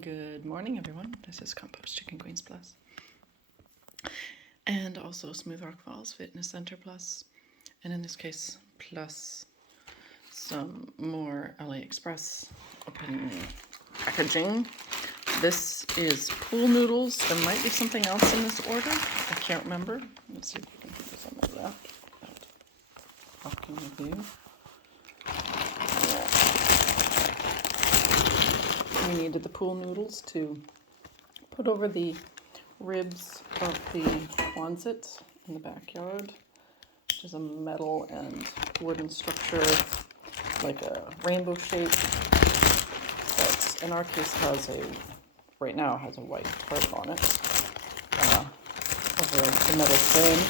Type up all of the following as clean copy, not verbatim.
Good morning, everyone. This is Compost Chicken Queens Plus. And also Smooth Rock Falls Fitness Center Plus. And in this case, plus some more AliExpress open packaging. This is pool noodles. There might be something else in this order. I can't remember. Let's see if we can figure something out without talking with you. We needed the pool noodles to put over the ribs of the Quonset in the backyard, which is a metal and wooden structure, like a rainbow shape, that in our case right now has a white tarp on it, over the metal frame,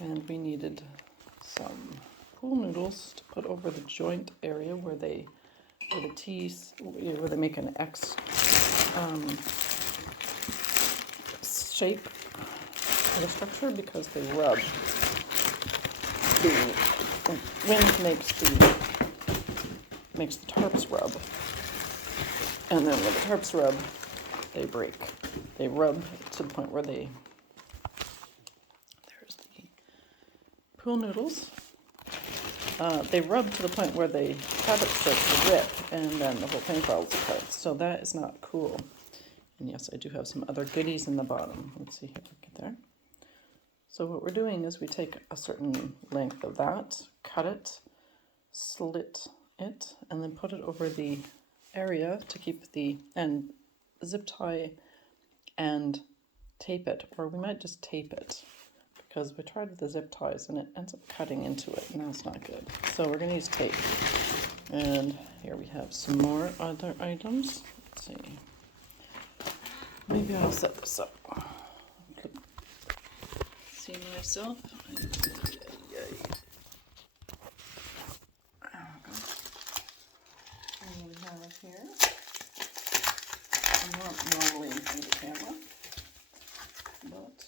and we needed some pool noodles to put over the joint area where they make an X shape of the structure because they rub. The wind makes the tarps rub, and then when the tarps rub, they break. They rub to the point where there's the pool noodles. They rub to the point where the fabric starts to rip, and then the whole thing falls apart. So that is not cool. And yes, I do have some other goodies in the bottom. Let's see if we get there. So what we're doing is we take a certain length of that, cut it, slit it, and then put it over the area to keep and zip tie and tape it, or we might just tape it, because we tried with the zip ties and it ends up cutting into it, and that's not good. So we're going to use tape. And here we have some more other items. Let's see. Maybe I'll set this up. See myself. There we go. And we have here. I'm not normally in front of the camera, but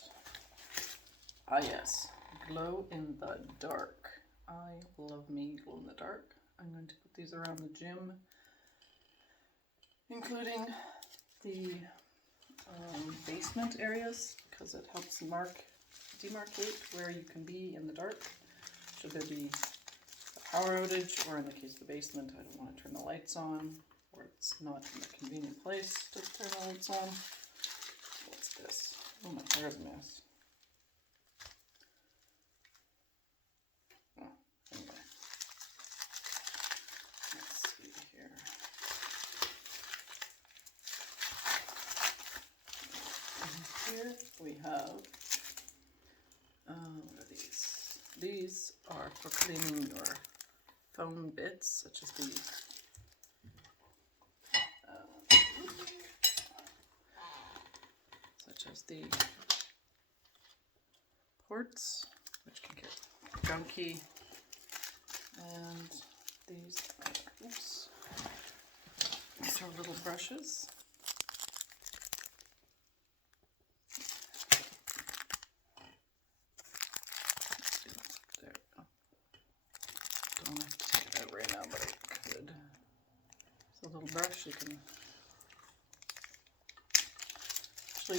yes, glow in the dark. I love me glow in the dark. I'm going to put these around the gym, including the basement areas, because it helps demarcate where you can be in the dark. Should there be a power outage, or in the case of the basement, I don't want to turn the lights on, or it's not in a convenient place to turn the lights on. What's this? Oh, my hair's a mess. Oh, anyway. Let's see here. Here we have, what are these? These are for cleaning your phone bits, such as the ports, which can get gunky, and these are little brushes. Brush, you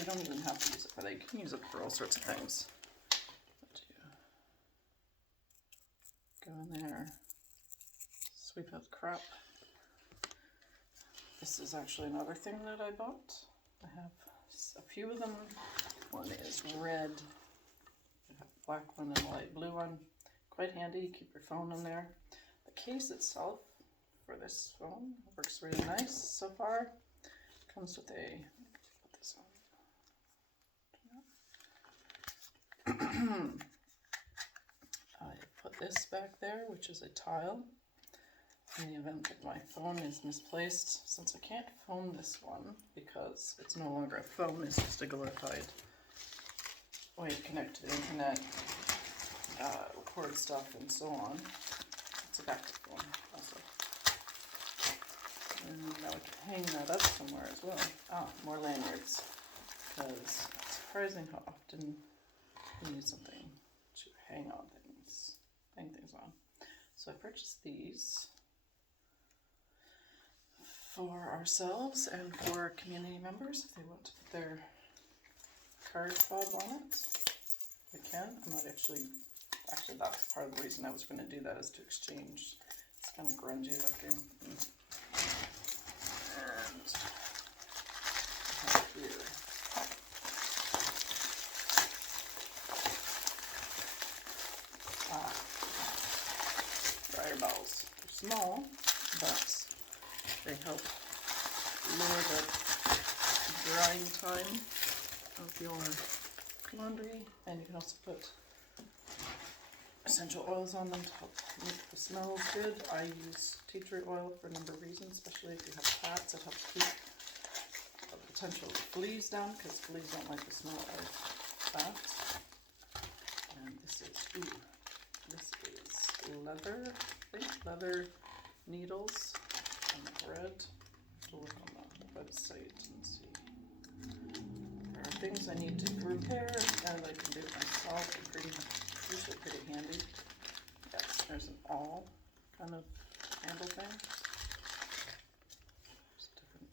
don't even have to use it for that. You can use it for all sorts of things. But you go in there, sweep out the crap. This is actually another thing that I bought. I have a few of them. One is red, I have a black one and a light blue one. Quite handy, keep your phone in there. The case itself for this phone works really nice so far. Comes with put this on. I put this back there, which is a tile, in the event that my phone is misplaced. Since I can't phone this one because it's no longer a phone, it's just a glorified way to connect to the internet, record stuff, and so on. It's a backup phone also. And now we can hang that up somewhere as well. More lanyards. Because it's surprising how often you need something to hang things on. So I purchased these for ourselves and for community members if they want to put their card fob on it. They can. I'm not actually that's part of the reason I was going to do that, is to exchange. It's kind of grungy looking. And here. Dryer balls. They're small, but they help lower the drying time of your laundry, and you can also put essential oils on them to help make the smells good. I use tea tree oil for a number of reasons, especially if you have cats. It helps keep potential fleas down, because fleas don't like the smell of that. And this is leather, I think, leather needles and thread. We'll look on the website and see. There are things I need to repair, and I can do it myself. Usually pretty handy. Yes, there's an awl kind of handle thing. There's different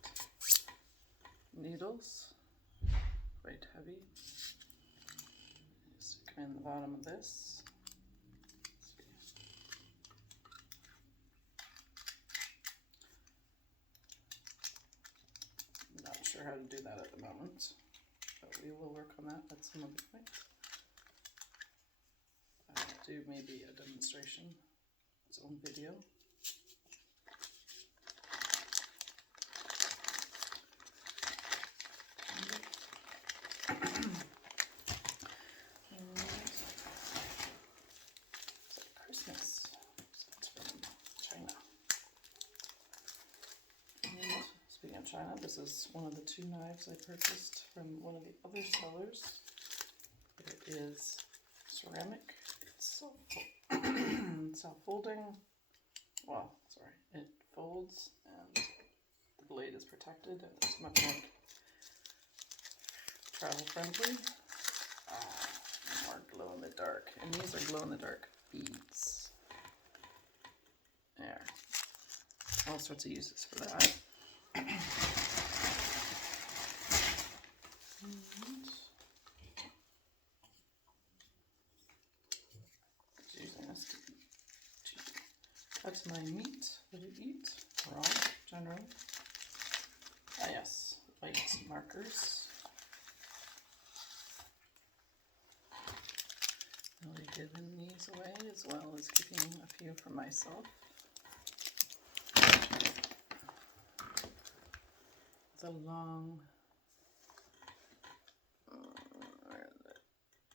needles, quite heavy. Stick them in the bottom of this. Not sure how to do that at the moment, but we will work on that at some other point. I'll do maybe a demonstration, its own video. Christmas. It's from China. And speaking of China, this is one of the 2 knives I purchased from one of the other sellers. It is ceramic. It's self-folding. Well, sorry, it folds and the blade is protected, and it's much more travel friendly. More glow in the dark, and these are glow in the dark beads. There, all sorts of uses for that. Using this to cut my meat that I eat raw, generally. Ah yes, white markers. I'll be giving these away, as well as keeping a few for myself. It's a long,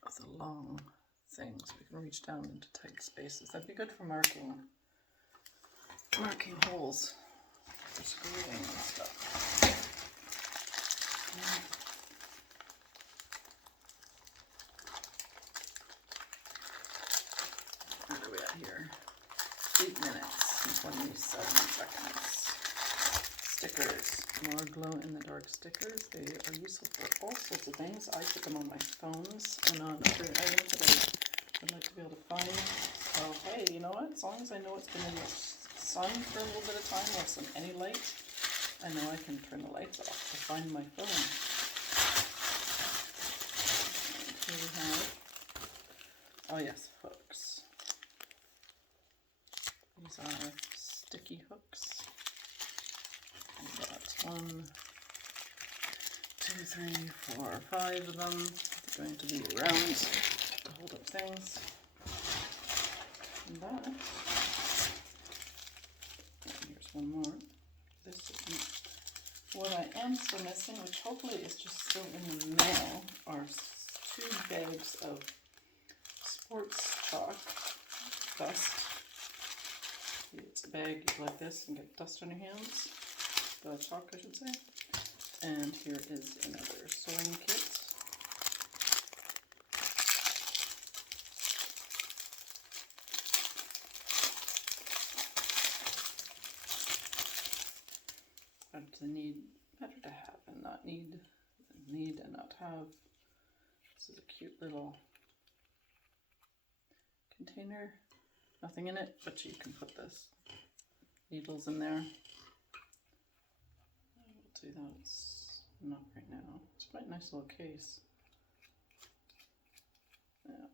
it's a long thing, so we can reach down into tight spaces. That'd be good for marking holes for screwing and stuff. What are we at here? 8 minutes and 27 seconds. Stickers. More glow-in-the-dark stickers. They are useful for all sorts of things. I put them on my phones and on other items that I would like to be able to find. So, hey, you know what? As long as I know it's been in the sun for a little bit of time, with any light, I know I can turn the lights off to find my phone. And here we have, oh yes, hooks. These are sticky hooks. We've got 1, 2, 3, 4, 5 of them. They're going to be round to hold up things. And that, here's one more. This is what I am still missing, which hopefully is just still in the mail, are 2 bags of sports chalk dust. It's a bag like this and get dust on your hands. Chalk, I should say. And here is another sewing kit. Better to have and not need and not have. This is a cute little container. Nothing in it, but you can put this needles in there. do that. It's not right now. It's quite a nice little case. Yeah.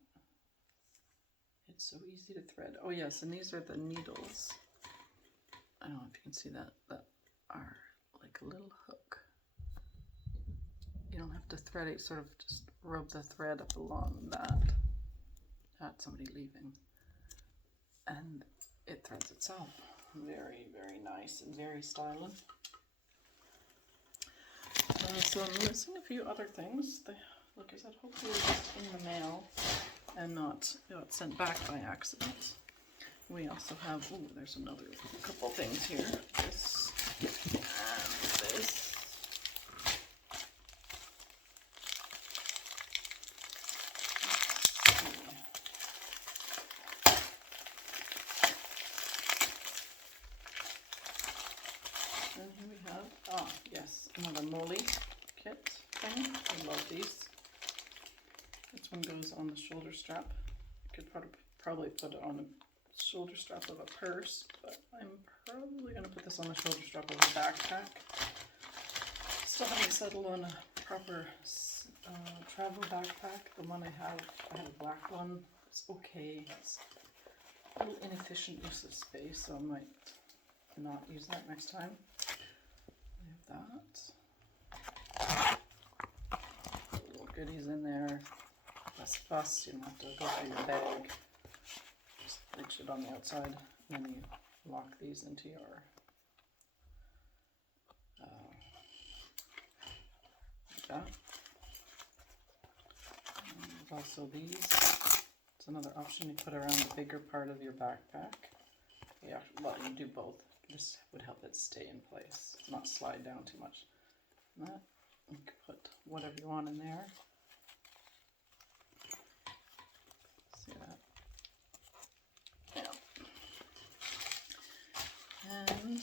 It's so easy to thread. Oh yes, and these are the needles. I don't know if you can see that are like a little hook. You don't have to thread it, sort of just rub the thread up along that. That's somebody leaving. And it threads itself. Very, very nice and very styling. So I'm missing a few other things. Like I said, hopefully it's just in the mail and not got sent back by accident. We also have, oh, there's another couple things here. This and this. And here we have, yes, another molly kit thing. I love these. This one goes on the shoulder strap. You could probably put it on a shoulder strap of a purse, but I'm probably going to put this on the shoulder strap of a backpack. Still haven't settled on a proper travel backpack. The one I have a black one. It's okay. It's a little inefficient use of space, so I might not use that next time. I have that. Little goodies in there. Less fuss. You don't have to go through your bag. Just reach it on the outside, and then you lock these into your like that. And there's also these. It's another option you put around the bigger part of your backpack. Yeah, well, you do both. This would help it stay in place, not slide down too much. And that, you can put whatever you want in there. See that? Yeah. And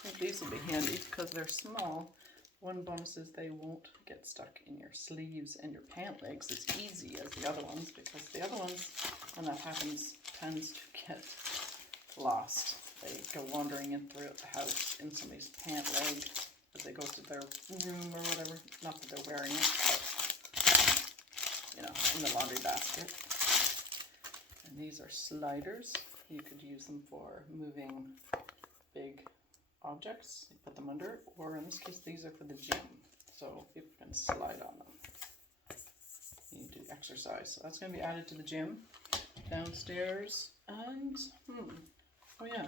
I think these will be handy because they're small. One bonus is they won't get stuck in your sleeves and your pant legs as easy as the other ones, because the other ones, when that happens, tends to get lost. They go wandering in throughout the house in somebody's pant leg as they go to their room or whatever. Not that they're wearing it, but, you know, in the laundry basket. And these are sliders. You could use them for moving big objects. You put them under, or in this case, these are for the gym. So people can slide on them. You do exercise. So that's going to be added to the gym downstairs. And, oh yeah,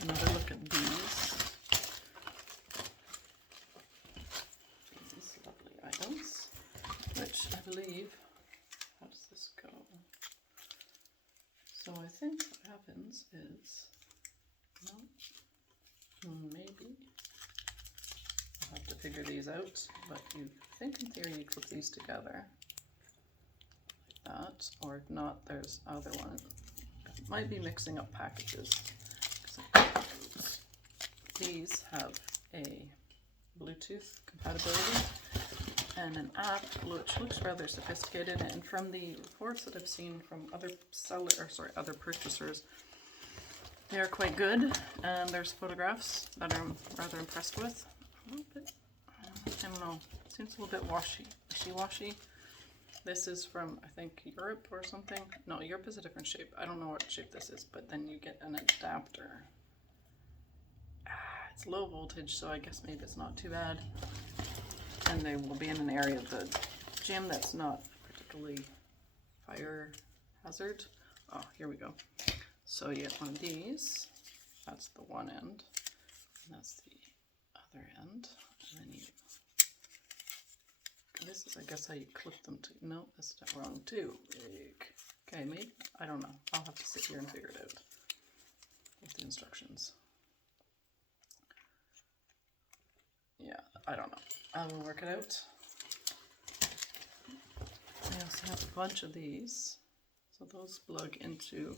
another look at these. These lovely items, which I believe, how does this go? So I think what happens is, maybe I'll have to figure these out, but you think in theory you clip these together like that, or if not, there's other one. It might be mixing up packages. These have a Bluetooth compatibility and an app which looks rather sophisticated, and from the reports that I've seen from other purchasers, they are quite good, and there's photographs that I'm rather impressed with. A little bit, I don't know, seems a little bit wishy-washy. This is from, I think, Europe or something. No, Europe is a different shape. I don't know what shape this is, but then you get an adapter. It's low voltage, so I guess maybe it's not too bad. And they will be in an area of the gym that's not particularly fire hazard. Oh, here we go. So you get one of these, that's the one end, and that's the other end, and then this is, I guess, how you clip them to, no, that's not wrong too. Okay, maybe, I don't know, I'll have to sit here and figure it out with the instructions. Yeah, I don't know, I will work it out. I also have a bunch of these, so those plug into,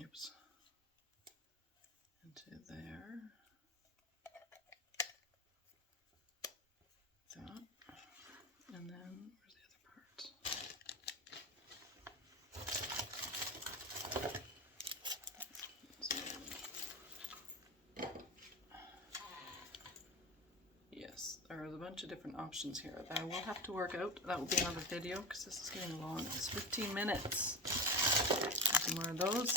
oops, into there, that, and then where's the other part? of different options here that I will have to work out. That will be another video because this is getting long. It's 15 minutes. Some more of those.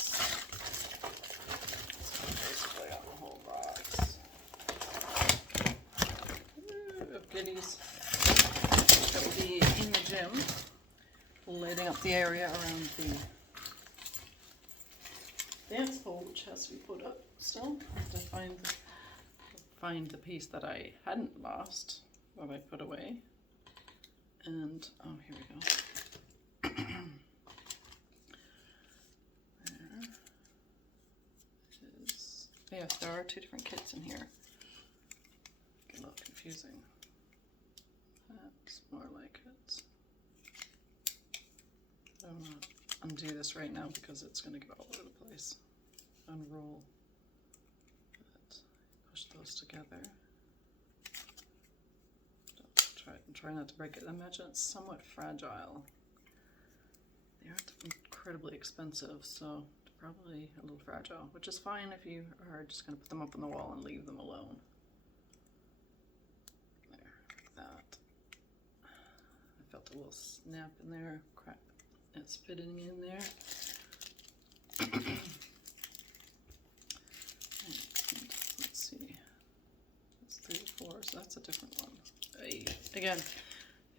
Display on the whole box. Of goodies. That will be in the gym, lighting up the area around the dance pole, which has to be put up still. I have to find the piece that I hadn't lost, that I put away. And, oh, here we go. There it is. Yes, there are two different kits in here. A little confusing. That's more like it. I'm going to undo this right now because it's going to go all over the place. Unroll. Push those together. Try not to break it. Imagine it's somewhat fragile. They aren't incredibly expensive, so probably a little fragile, which is fine if you are just going to put them up on the wall and leave them alone. There, like that. I felt a little snap in there. Crap, it's fitting in there. Let's see. That's 3 to 4, so that's a different one. Again,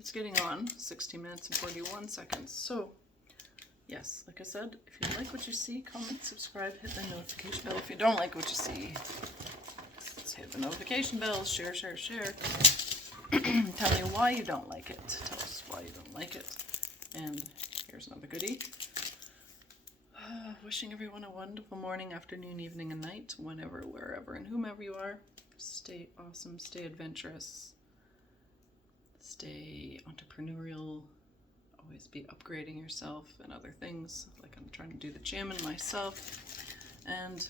it's getting on 16 minutes and 41 seconds. So, yes, like I said, if you like what you see, comment, subscribe, hit the notification bell. If you don't like what you see, just hit the notification bell, share. Tell me why you don't like it. Tell us why you don't like it. And here's another goodie. Wishing everyone a wonderful morning, afternoon, evening, and night, whenever, wherever, and whomever you are. Stay awesome, stay adventurous, stay entrepreneurial, always be upgrading yourself and other things, like I'm trying to do the gym and myself, and